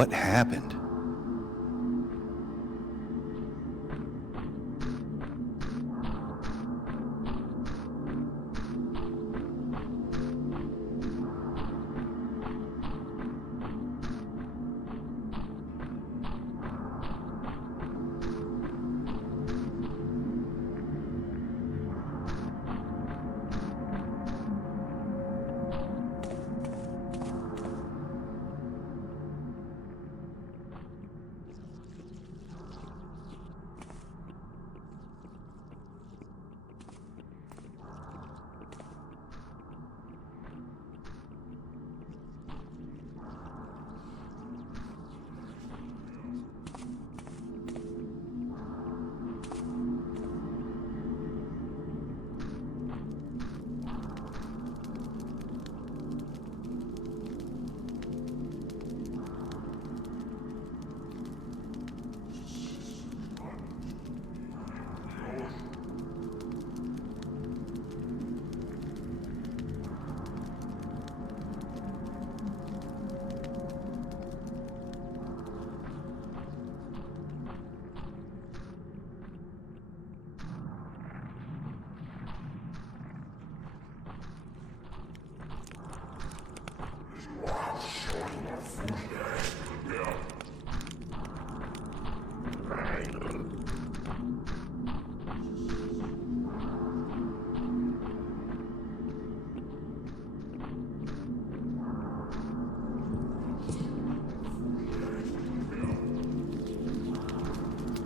What happened?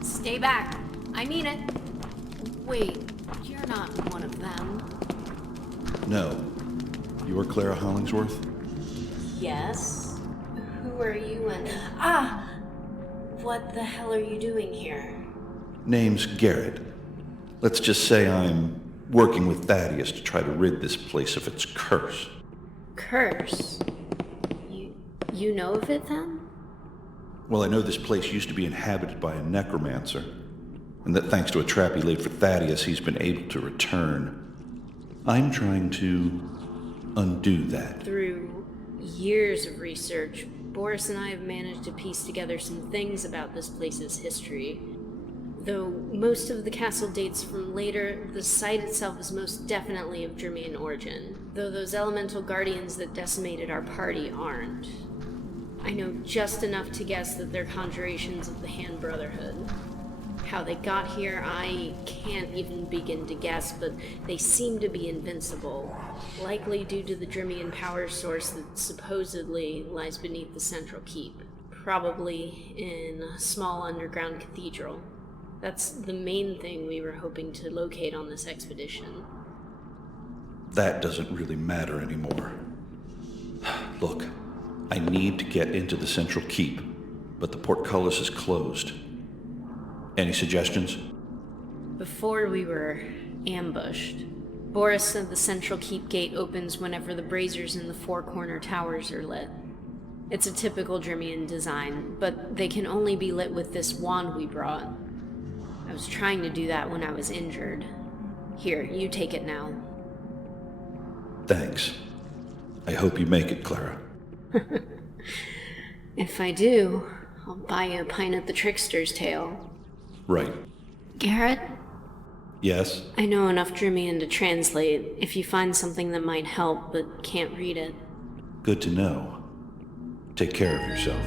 Stay back. I mean it. Wait, you're not one of them. No. You're Clara Hollingsworth? Yes? Who are you and... What the hell are you doing here? Name's Garrett. Let's just say I'm working with Thaddeus to try to rid this place of its curse. Curse? You know of it then? Well, I know this place used to be inhabited by a necromancer, and that thanks to a trap he laid for Thaddeus, he's been able to return. I'm trying to undo that. Through years of research, Boris and I have managed to piece together some things about this place's history. Though most of the castle dates from later, the site itself is most definitely of German origin, though those elemental guardians that decimated our party aren't. I know just enough to guess that they're conjurations of the Hand Brotherhood. How they got here, I can't even begin to guess, but they seem to be invincible, likely due to the Drimian power source that supposedly lies beneath the central keep, probably in a small underground cathedral. That's the main thing we were hoping to locate on this expedition. That doesn't really matter anymore. Look, I need to get into the central keep, but the portcullis is closed. Any suggestions? Before we were ambushed, Boris said the central keep gate opens whenever the braziers in the four corner towers are lit. It's a typical Drimian design, but they can only be lit with this wand we brought. I was trying to do that when I was injured. Here, you take it now. Thanks. I hope you make it, Clara. If I do, I'll buy you a pint at the Trickster's Tale. Right. Garrett? Yes? I know enough Drimian to translate if you find something that might help but can't read it. Good to know. Take care of yourself.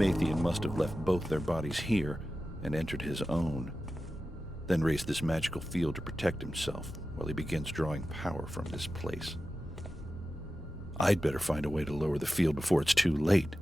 Mathien must have left both their bodies here and entered his own, then raised this magical field to protect himself while he begins drawing power from this place. I'd better find a way to lower the field before it's too late.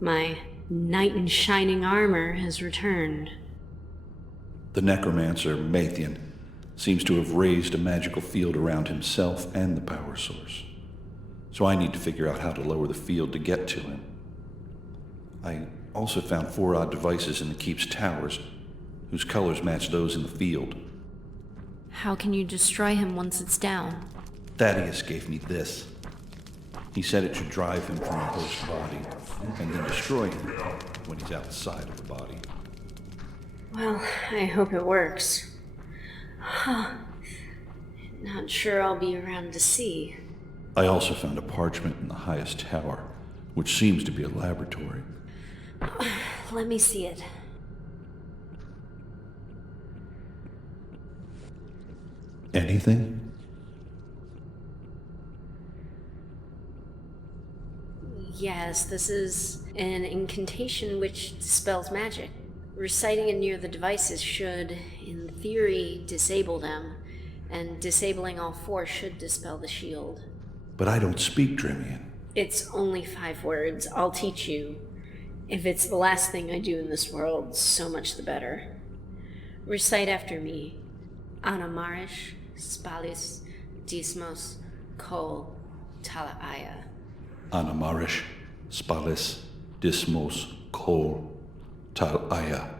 My knight in shining armor has returned. The necromancer, Mathien, seems to have raised a magical field around himself and the power source. So I need to figure out how to lower the field to get to him. I also found 4 odd devices in the keep's towers, whose colors match those in the field. How can you destroy him once it's down? Thaddeus gave me this. He said it should drive him from the host body, and then destroy him when he's outside of the body. Well, I hope it works. Not sure I'll be around to see. I also found a parchment in the highest tower, which seems to be a laboratory. Let me see it. Anything? Yes, this is an incantation which dispels magic. Reciting it near the devices should, in theory, disable them, and disabling all 4 should dispel the shield. But I don't speak Drimian. It's only 5 words. I'll teach you. If it's the last thing I do in this world, so much the better. Recite after me. Anamarish, Spalis, Dismos, Kol, Talaaya. Anamarish, Spalis, Dismos, Kol, Talaaya.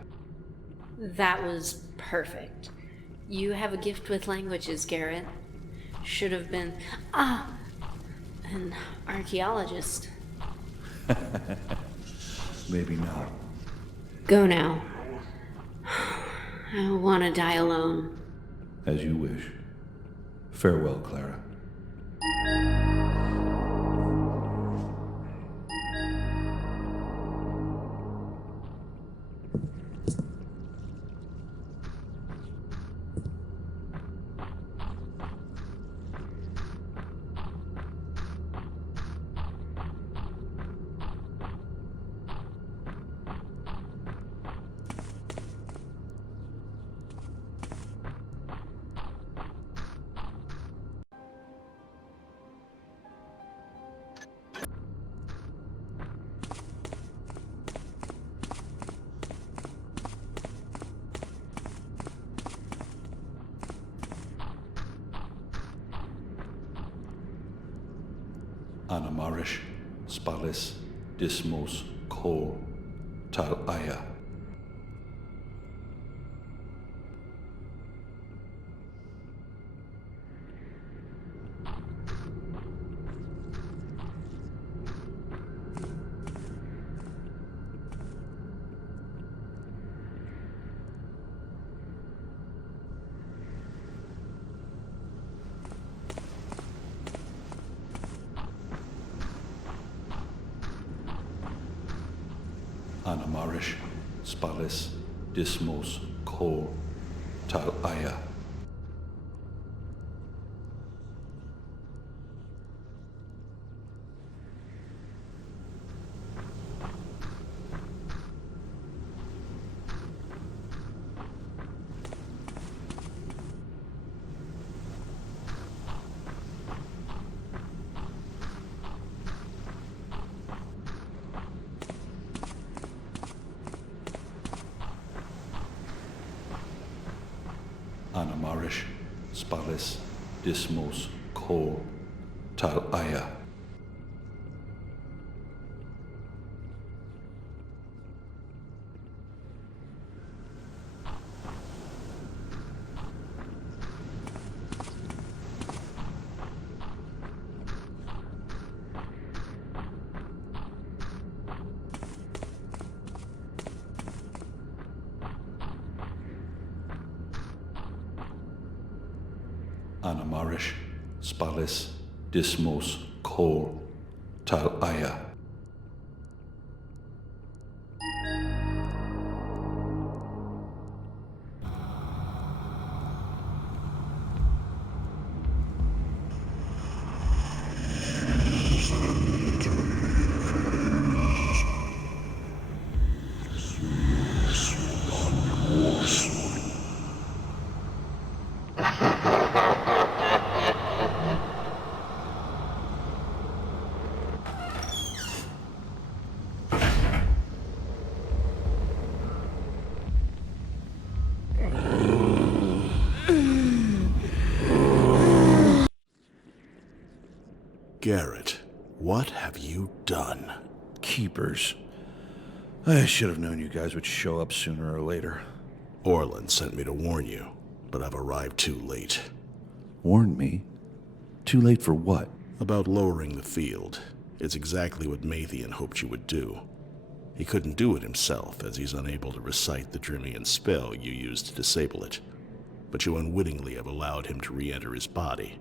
That was perfect. You have a gift with languages, Garrett. Should have been... an archaeologist. Maybe not. Go now. I don't want to die alone. As you wish. Farewell, Clara. Anamarish, Spalis, Dismos, Kol, Talaaya. Anamarish, Spales, Dismos, Kol, Tal Aya. Anamarish, Spales, Dismos, Kol, Tal Aya. Anamarish, Spales, Dismos, Kol, Tal Aya. Garrett, what have you done? Keepers. I should have known you guys would show up sooner or later. Orland sent me to warn you, but I've arrived too late. Warn me? Too late for what? About lowering the field. It's exactly what Mathien hoped you would do. He couldn't do it himself, as he's unable to recite the Drimian spell you used to disable it. But you unwittingly have allowed him to re-enter his body,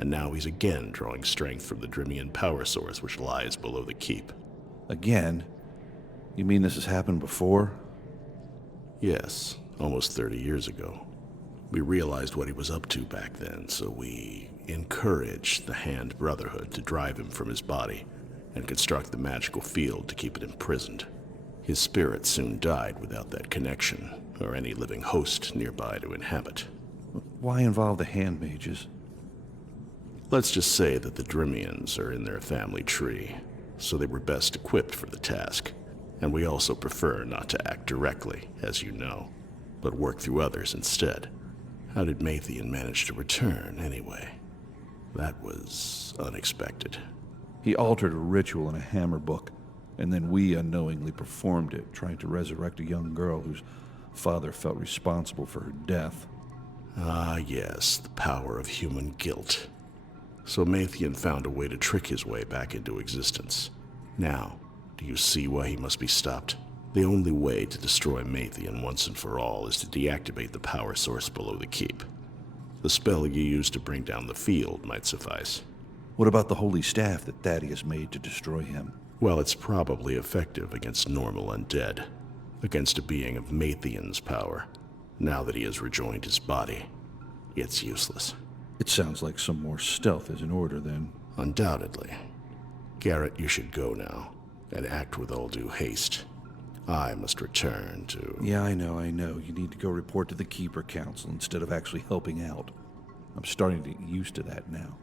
and now he's again drawing strength from the Drimian power source which lies below the keep. Again? You mean this has happened before? Yes, almost 30 years ago. We realized what he was up to back then, so we encouraged the Hand Brotherhood to drive him from his body and construct the magical field to keep it imprisoned. His spirit soon died without that connection, or any living host nearby to inhabit. Why involve the Hand Mages? Let's just say that the Drimians are in their family tree, so they were best equipped for the task. And we also prefer not to act directly, as you know, but work through others instead. How did Mathien manage to return, anyway? That was unexpected. He altered a ritual in a hammer book, and then we unknowingly performed it, trying to resurrect a young girl whose father felt responsible for her death. Ah, yes, the power of human guilt. So Mathien found a way to trick his way back into existence. Now, do you see why he must be stopped? The only way to destroy Mathien once and for all is to deactivate the power source below the keep. The spell you used to bring down the field might suffice. What about the holy staff that Thaddeus made to destroy him? Well, it's probably effective against normal undead, against a being of Mathien's power. Now that he has rejoined his body, it's useless. It sounds like some more stealth is in order, then. Undoubtedly. Garrett, you should go now, and act with all due haste. I must return to... Yeah, I know. You need to go report to the Keeper Council instead of actually helping out. I'm starting to get used to that now.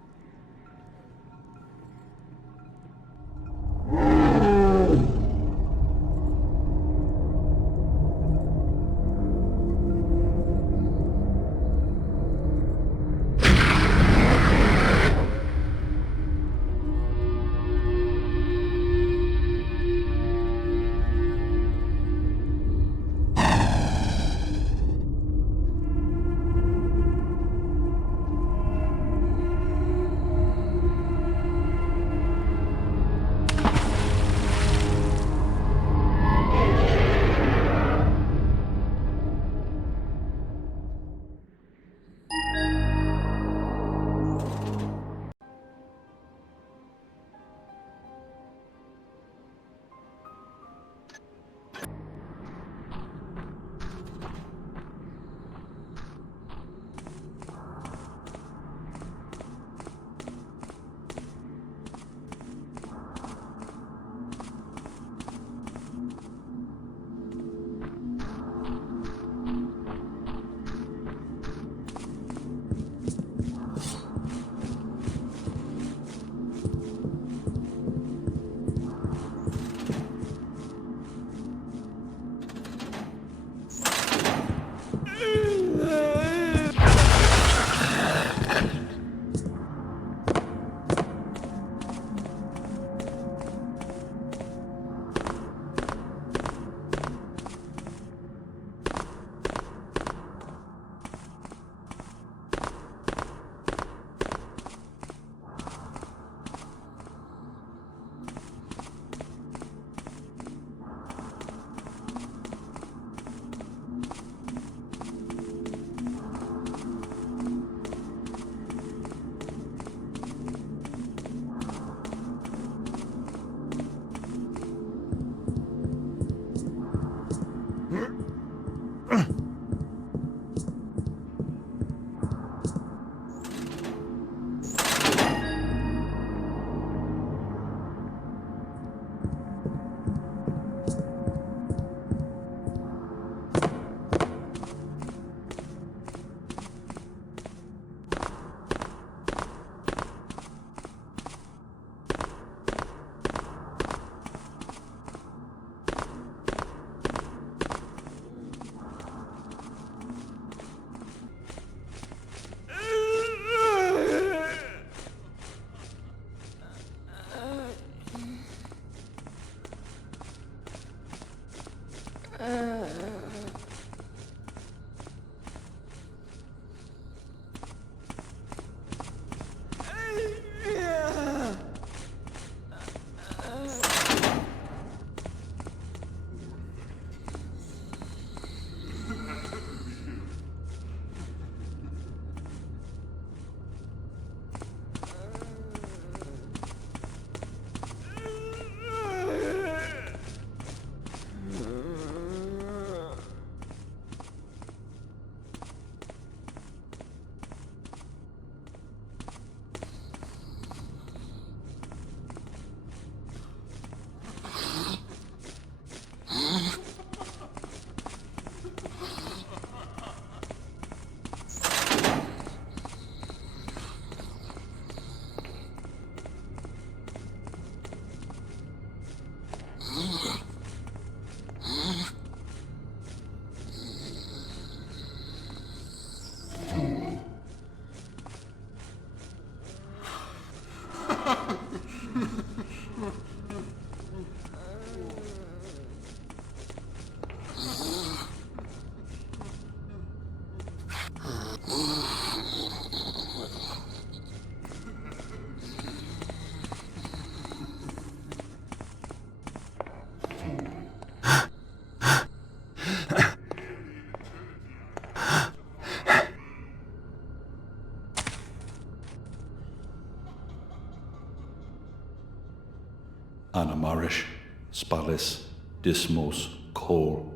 Anamarish, Spalis, Dismos, Kol,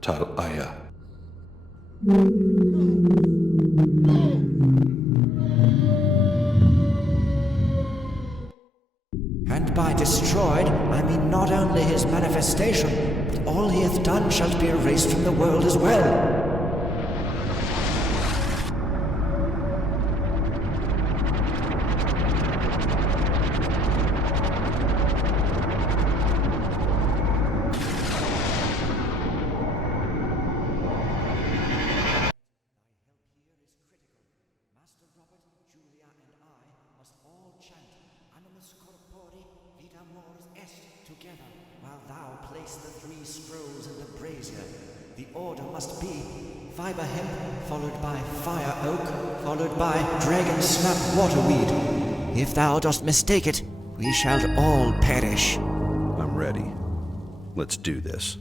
Tal Aya. And by destroyed, I mean not only his manifestation, but all he hath done shall be erased from the world as well. Together, while thou place the 3 scrolls in the brazier. The order must be fiber hemp, followed by fire oak, followed by dragon snap waterweed. If thou dost mistake it, we shall all perish. I'm ready. Let's do this.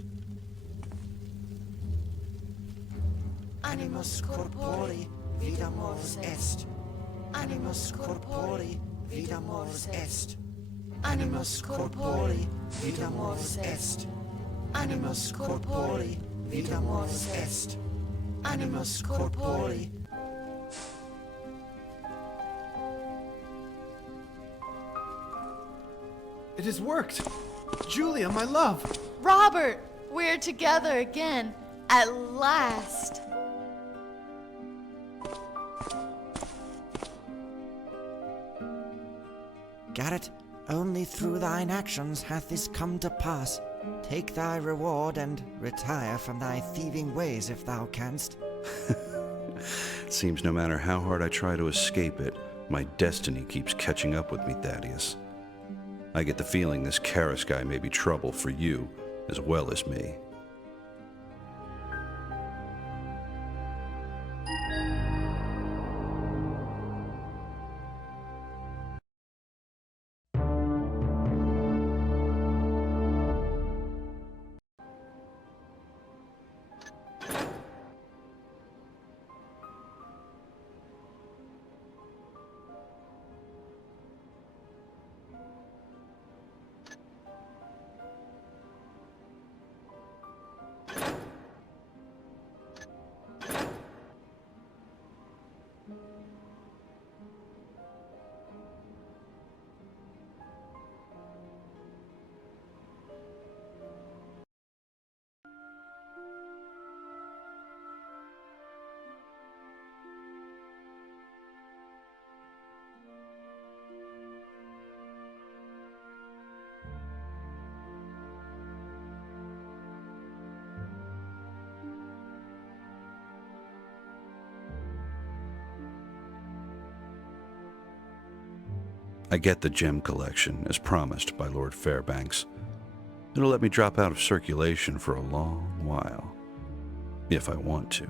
Animus corpori vida mors est. Animus corpori vida mors est. Animus corpori vita mors est. Animus corpori vita mors est. Animus corpori. It has worked! Julia, my love! Robert, we're together again, at last. Garrett, only through thine actions hath this come to pass. Take thy reward and retire from thy thieving ways if thou canst. Seems no matter how hard I try to escape it, my destiny keeps catching up with me, Thaddeus. I get the feeling this Karras guy may be trouble for you as well as me. I get the gem collection, as promised by Lord Fairbanks. It'll let me drop out of circulation for a long while, if I want to.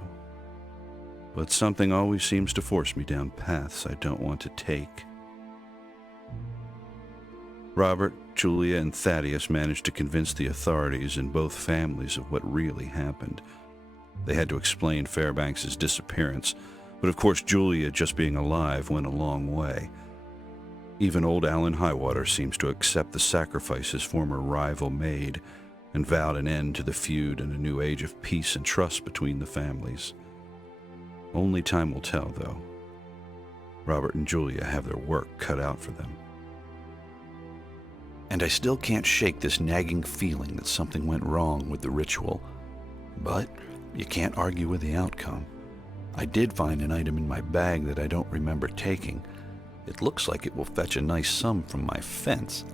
But something always seems to force me down paths I don't want to take. Robert, Julia, and Thaddeus managed to convince the authorities in both families of what really happened. They had to explain Fairbanks' disappearance, but of course Julia just being alive went a long way. Even old Alan Highwater seems to accept the sacrifice his former rival made and vowed an end to the feud and a new age of peace and trust between the families. Only time will tell, though. Robert and Julia have their work cut out for them. And I still can't shake this nagging feeling that something went wrong with the ritual. But you can't argue with the outcome. I did find an item in my bag that I don't remember taking. It looks like it will fetch a nice sum from my fence,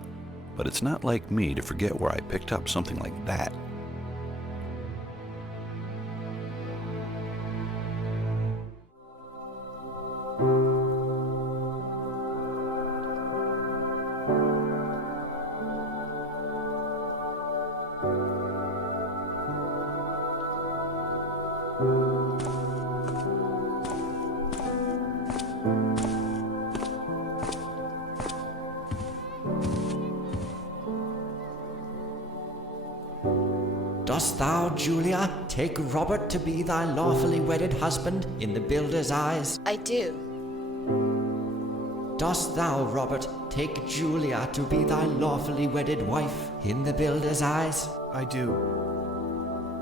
but it's not like me to forget where I picked up something like that. Dost thou, Julia, take Robert to be thy lawfully wedded husband in the builder's eyes? I do. Dost thou, Robert, take Julia to be thy lawfully wedded wife in the builder's eyes? I do.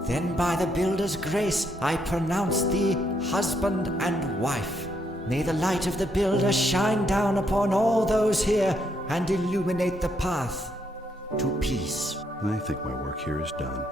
Then by the builder's grace I pronounce thee husband and wife. May the light of the builder shine down upon all those here and illuminate the path to peace. I think my work here is done.